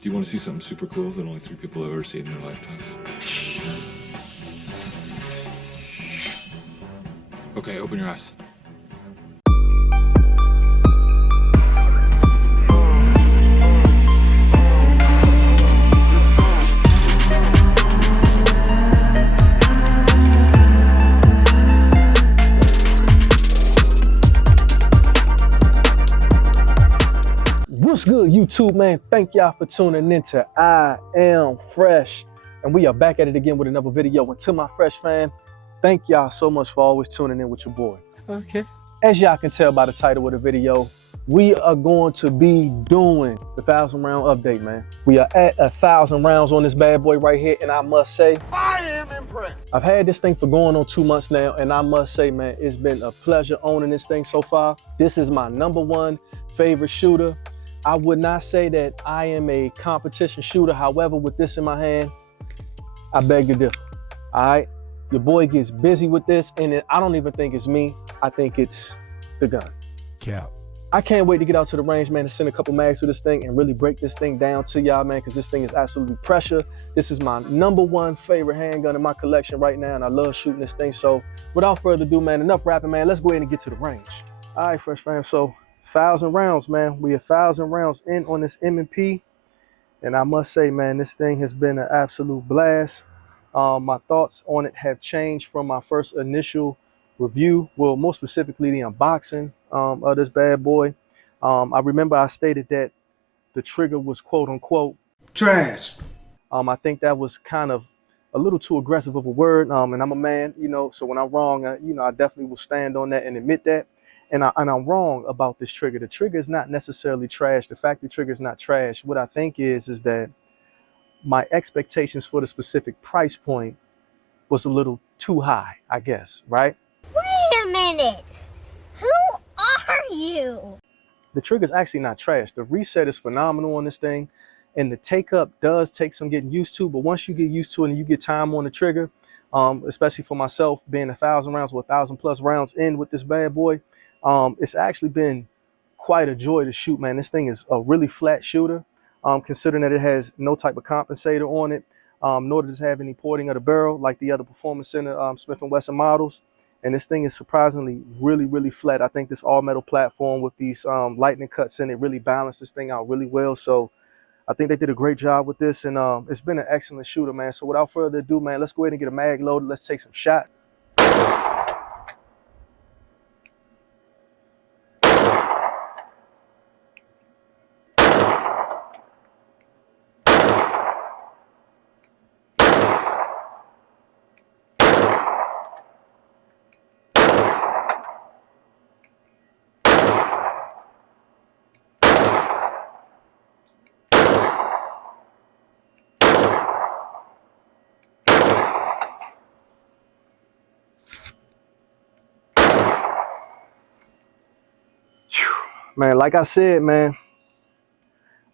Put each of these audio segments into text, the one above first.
Do you want to see something super cool that only 3 people have ever seen in their lifetimes? Okay, open your eyes. What's good, YouTube, man? Thank y'all for tuning in to I Am Fresh. And we are back at it again with another video. And to my Fresh fam, thank y'all so much for always tuning in with your boy. Okay. As y'all can tell by the title of the video, we are going to be doing the 1,000 round update, man. We are at 1,000 rounds on this bad boy right here. And I must say, I am impressed. I've had this thing for going on 2 months now. And I must say, man, it's been a pleasure owning this thing so far. This is my #1 favorite shooter. I would not say that I am a competition shooter. However, with this in my hand, I beg to differ. All right, your boy gets busy with this, and I don't even think it's me. I think it's the gun. Cap. I can't wait to get out to the range, man, to send a couple mags to this thing and really break this thing down to y'all, man, because this thing is absolutely pressure. This is my #1 favorite handgun in my collection right now, and I love shooting this thing. So without further ado, man, enough rapping, man. Let's go ahead and get to the range. All right, Fresh fam. So 1,000 rounds, man. We 1,000 rounds in on this M&P. And I must say, man, this thing has been an absolute blast. My thoughts on it have changed from my first initial review. Well, more specifically, the unboxing of this bad boy. I remember I stated that the trigger was quote unquote Trash. I think that was kind of a little too aggressive of a word. And I'm a man, you know, so when I'm wrong, I definitely will stand on that and admit that. And I'm wrong about this trigger. The trigger is not necessarily trash. The factory trigger is not trash. What I think is that my expectations for the specific price point was a little too high, I guess, right? Wait a minute. Who are you? The trigger is actually not trash. The reset is phenomenal on this thing. And the take up does take some getting used to. But once you get used to it and you get time on the trigger, especially for myself, being 1,000 rounds or 1,000+ rounds in with this bad boy, it's actually been quite a joy to shoot, man. This thing is a really flat shooter, considering that it has no type of compensator on it, nor does it have any porting of the barrel like the other Performance Center Smith & Wesson models. And this thing is surprisingly really, really flat. I think this all-metal platform with these lightning cuts in it really balanced this thing out really well. So I think they did a great job with this, and it's been an excellent shooter, man. So without further ado, man, let's go ahead and get a mag loaded. Let's take some shots. Man, like I said, man,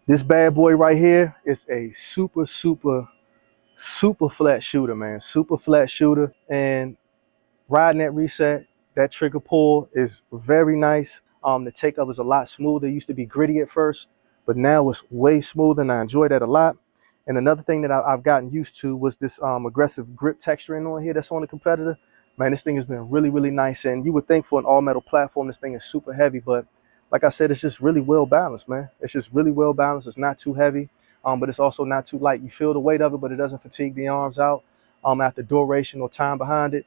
this bad boy right here is a super, super, super flat shooter, man. Super flat shooter. And riding that reset, that trigger pull is very nice. The take up is a lot smoother. It used to be gritty at first, but now it's way smoother, and I enjoy that a lot. And another thing that I've gotten used to was this aggressive grip texturing on here that's on the competitor. Man, this thing has been really, really nice. And you would think for an all-metal platform, this thing is super heavy, but like I said, it's just really well balanced, man. It's just really well balanced. It's not too heavy, but it's also not too light. You feel the weight of it, but it doesn't fatigue the arms out after duration or time behind it.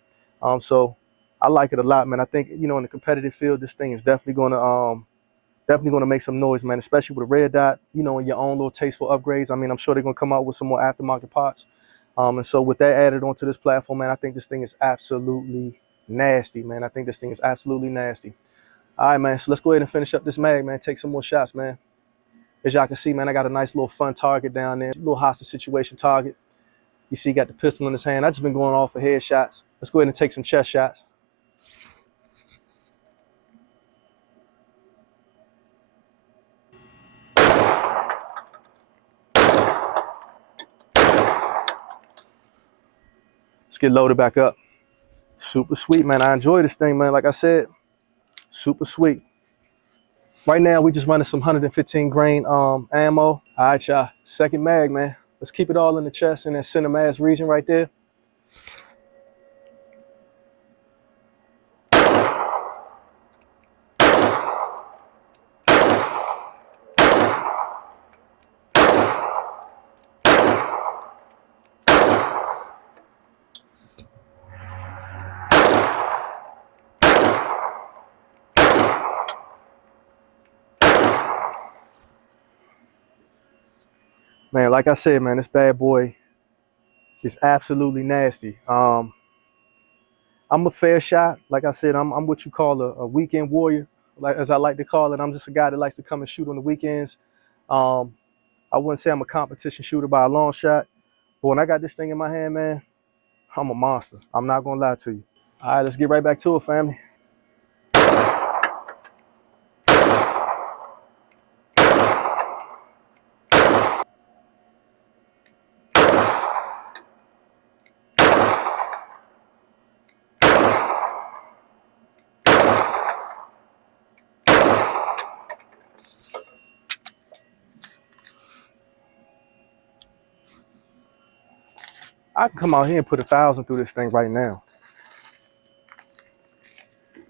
So I like it a lot, man. I think, in the competitive field, this thing is definitely going to make some noise, man, especially with a red dot, and your own little tasteful upgrades. I mean, I'm sure they're going to come out with some more aftermarket parts. And so with that added onto this platform, man, I think this thing is absolutely nasty, man. I think this thing is absolutely nasty. All right, man, so let's go ahead and finish up this mag, man. Take some more shots, man. As y'all can see, man, I got a nice little fun target down there, a little hostage situation target. You see, he got the pistol in his hand. I just been going off for headshots. Let's go ahead and take some chest shots. Let's get loaded back up. Super sweet, man. I enjoy this thing, man. Like I said, super sweet. Right now, we just running some 115 grain ammo. All right, y'all. Second mag, man. Let's keep it all in the chest in that center mass region right there. Man, like I said, man, this bad boy is absolutely nasty. I'm a fair shot. Like I said, I'm what you call a weekend warrior, like as I like to call it. I'm just a guy that likes to come and shoot on the weekends. I wouldn't say I'm a competition shooter by a long shot, but when I got this thing in my hand, man, I'm a monster. I'm not gonna lie to you. All right, let's get right back to it, family. I can come out here and put 1,000 through this thing right now.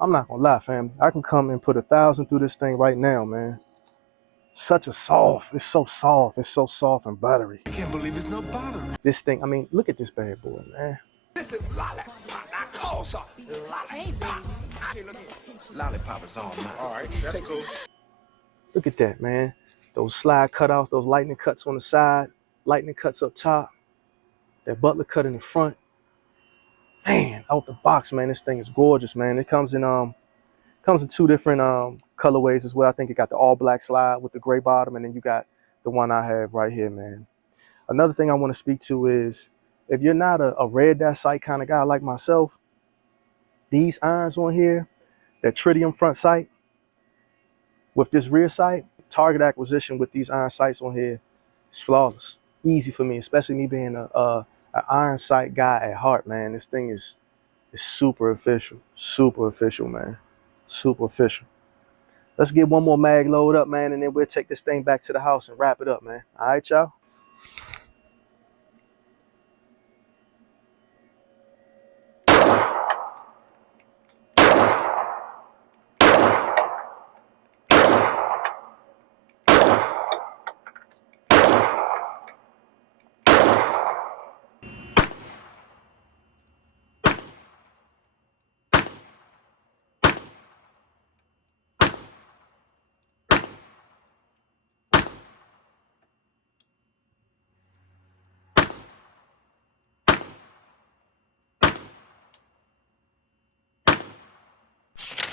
I'm not gonna lie, family. I can come and put 1,000 through this thing right now, man. Such a soft, it's so soft and buttery. I can't believe it's no bother. This thing, I mean, look at this bad boy, man. This is lollipop. I call something lollipop. Lollipop is all mine. All right, that's cool. Look at that, man. Those slide cutouts, those lightning cuts on the side, lightning cuts up top, that butler cut in the front. Man, out the box, man, this thing is gorgeous, man. It comes in two different colorways as well. I think it got the all black slide with the gray bottom, and then you got the one I have right here, man. Another thing I want to speak to is, if you're not a red dot sight kind of guy like myself, these irons on here, that tritium front sight with this rear sight, target acquisition with these iron sights on here is flawless. Easy for me, especially me being an iron sight guy at heart, man. This thing is super official, man, super official. Let's get one more mag load up, man, and then we'll take this thing back to the house and wrap it up, man. All right, y'all?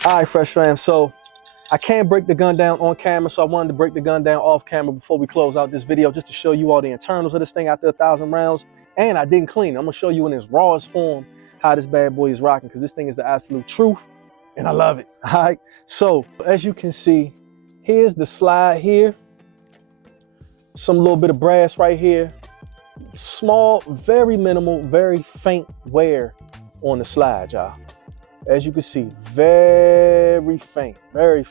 All right, Fresh Fam, so I can't break the gun down on camera, so I wanted to break the gun down off camera before we close out this video, just to show you all the internals of this thing after 1,000 rounds. And I didn't clean it. I'm gonna show you in its rawest form how this bad boy is rocking, because this thing is the absolute truth, and I love it. All right, so as you can see, here's the slide here. Some little bit of brass right here. Small, very minimal, very faint wear on the slide, y'all. As you can see, very faint wear,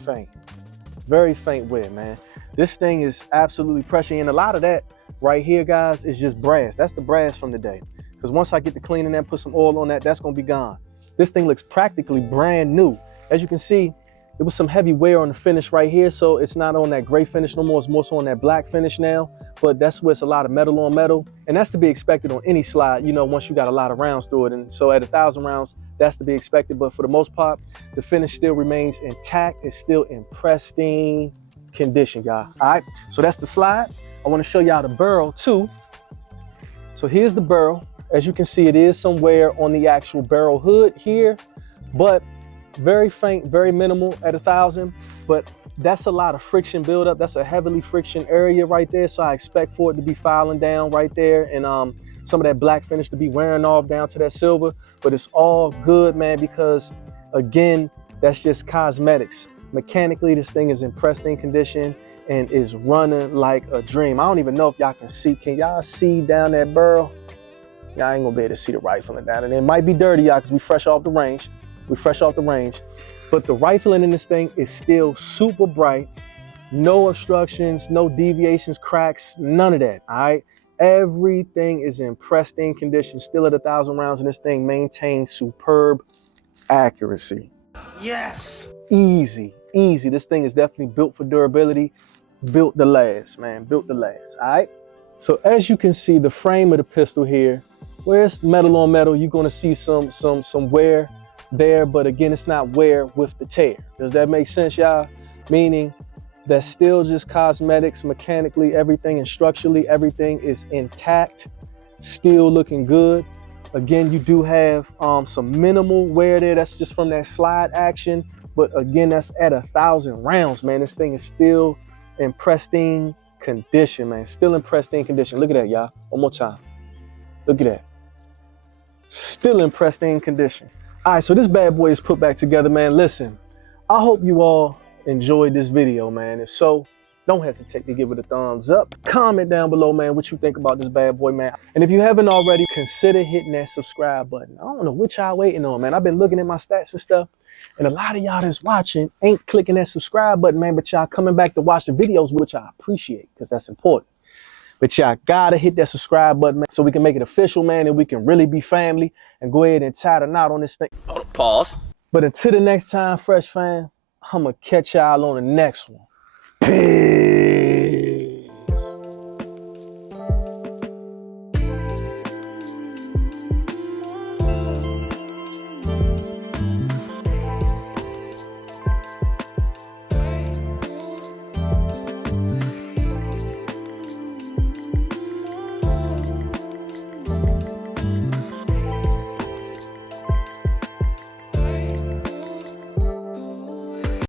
man. This thing is absolutely pressure, and a lot of that right here, guys, is just brass. That's the brass from the day. Because once I get to cleaning that, put some oil on that, that's gonna be gone. This thing looks practically brand new. As you can see, there was some heavy wear on the finish right here, so it's not on that gray finish no more. It's more so on that black finish now, but that's where it's a lot of metal on metal, and that's to be expected on any slide, you know, once you got a lot of rounds through it. And so at 1,000 rounds, that's to be expected, but for the most part, the finish still remains intact. It's still in pristine condition, y'all. All right, so that's the slide. I want to show y'all the barrel too. So here's the barrel. As you can see, it is some wear on the actual barrel hood here, but very faint, very minimal at 1,000, but that's a lot of friction buildup. That's a heavily friction area right there. So I expect for it to be filing down right there, and some of that black finish to be wearing off down to that silver, but it's all good, man, because again, that's just cosmetics. Mechanically, this thing is in pristine condition and is running like a dream. I don't even know if y'all can see. Can y'all see down that barrel? Y'all ain't gonna be able to see the rifle down, and it might be dirty, y'all, because we fresh off the range. But the rifling in this thing is still super bright. No obstructions, no deviations, cracks, none of that, all right? Everything is in pristine condition, still at 1,000 rounds, and this thing maintains superb accuracy. Yes! Easy, easy. This thing is definitely built for durability, built to last, man, built to last, all right? So as you can see, the frame of the pistol here, where it's metal on metal, you're gonna see some wear there, but again, it's not wear with the tear. Does that make sense, y'all? Meaning that's still just cosmetics, mechanically, everything, and structurally, everything is intact, still looking good. Again, you do have some minimal wear there. That's just from that slide action. But again, that's at 1,000 rounds, man. This thing is still in pristine condition, man. Still in pristine condition. Look at that, y'all. One more time. Look at that. Still in pristine condition. All right, so this bad boy is put back together, man. Listen, I hope you all enjoyed this video, man. If so, don't hesitate to give it a thumbs up. Comment down below, man, what you think about this bad boy, man. And if you haven't already, consider hitting that subscribe button. I don't know what y'all waiting on, man. I've been looking at my stats and stuff, and a lot of y'all that's watching ain't clicking that subscribe button, man, but y'all coming back to watch the videos, which I appreciate, because that's important. But y'all gotta hit that subscribe button, man, so we can make it official, man, and we can really be family and go ahead and tie the knot on this thing. Hold up, pause. But until the next time, Fresh Fam, I'm gonna catch y'all on the next one. Peace.